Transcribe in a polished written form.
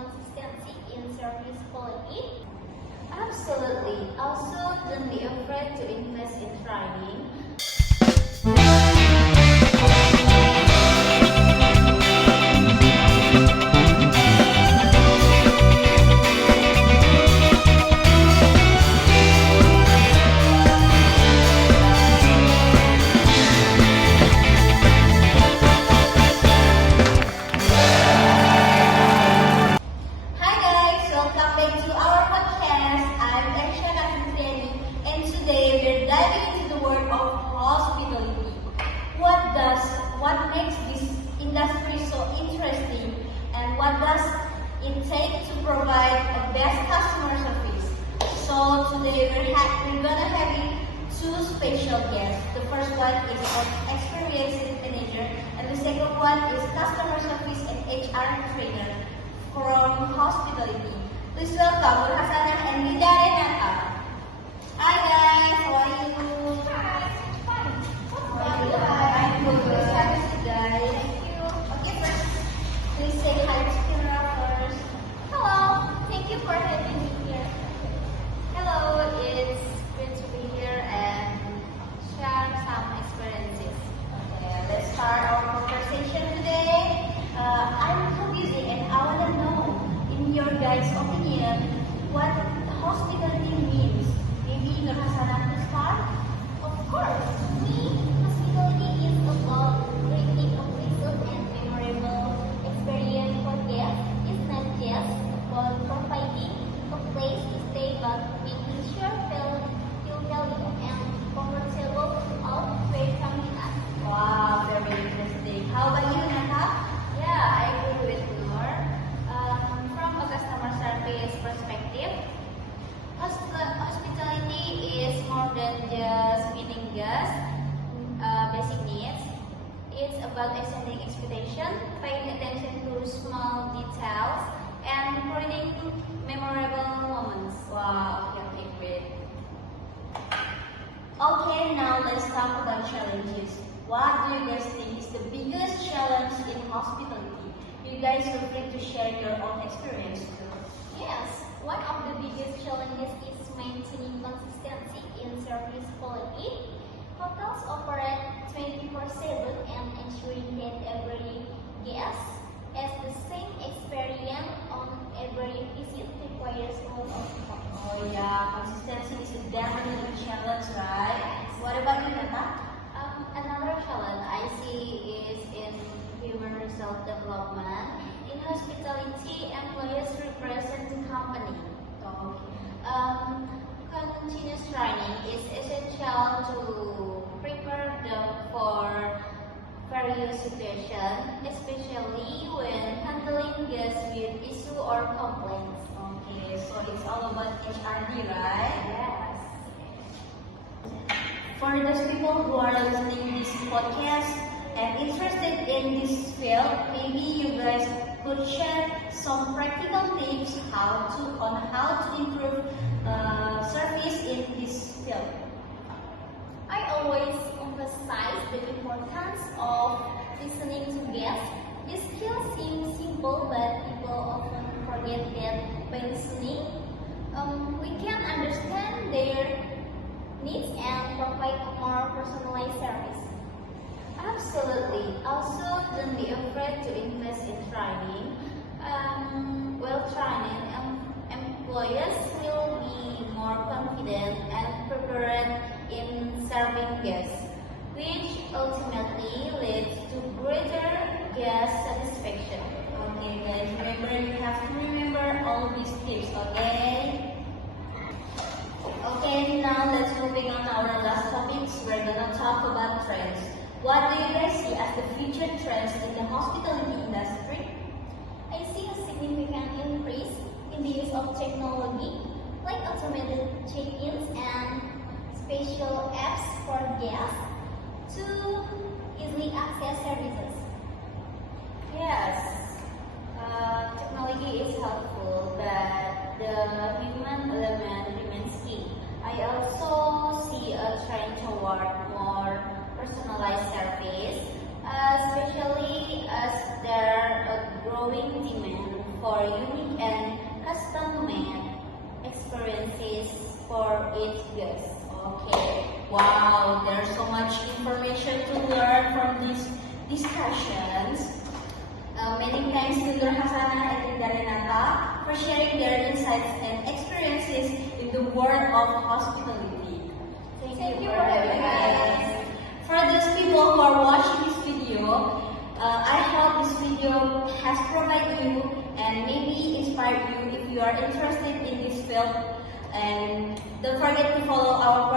consistency in service quality? Absolutely. Also, don't be afraid to invest in training. Hi guys, welcome back to our podcast. I'm Aisha Katrina, and today we're diving into the world of hospitality. What makes this industry so interesting, and what does it take to provide a best customer service? So today we're gonna have two special guests. The first one is an experienced manager, and the second one is customer service and HR trainer from hospitality. Please welcome Nur Hasanah and Nida Renata. Hi guys, how are you? Hi, fine. How are you? I'm good. Please have a seat, guys. Thank you. Okay, first, please say hi to Kira first. Hello, thank you for having me here. Hello, it's great to be here and share some experiences. Okay, let's start our conversation today. I'm so busy and I want to know, in your guys' opinion, what hospitality means. Maybe Nur Hasanah to start? Of course, me, hospitality is about creating a pleasant and memorable experience for guests. It's not just about providing a place to stay, but making sure feel valued and comfortable throughout their coming us. Wow, very interesting. How about you, Nata? Yeah, I agree with Nur. From a customer service perspective, hospitality is more than just meeting guests, basic needs. It's about extending expectation, paying attention to small details, and creating memorable moments. Wow, okay, great. Okay, now let's talk about challenges. What do you guys think is the biggest challenge in hospitality? You guys feel free to share your own experience too. Yes, one of the biggest challenges is maintaining consistency in service quality. Hotels operate 24/7 and ensuring that every guest has the same experience on every visit requires a lot of effort. Oh yeah, consistency is definitely a challenge, right? What about you, Nata? Another challenge I see is in human resource development. In hospitality, employees represent the company. Continuous training is essential to prepare them for various situations, especially when handling guests with issue or complaints. Okay, so it's all about HRD, right? Yes. For those people who are listening this podcast and interested in this field, maybe you guys could share some practical tips on how to improve service in this field. I always emphasize the importance of listening to guests. This skill seems simple, but people often forget that by listening, we can understand their needs and provide a more personalized service. Absolutely. Also, don't be afraid to invest in training. Well-trained employees will be more confident and prepared in serving guests, which ultimately leads to greater guest satisfaction. Okay, guys, remember you have to remember all these tips, okay? Okay, now let's moving on to our last topics. We're gonna talk about trends. What do you guys see as the future trends in the hospitality industry? I see a significant increase in the use of technology, like automated check-ins and special apps for guests to easily access services. Yes, technology is helpful, but the human element remains key. I also see a trend toward more personalized service, especially as there a growing demand for or unique and custom-made experiences for each guest. Okay. Wow, there's so much information to learn from these discussions. Many thanks to Nur Hasana and Linda Renata for sharing their insights and experiences in the world of hospitality. Thank you for having us. For those people who are watching this video, I hope this video has provided you and maybe inspired you if you are interested in this field. And don't forget to follow our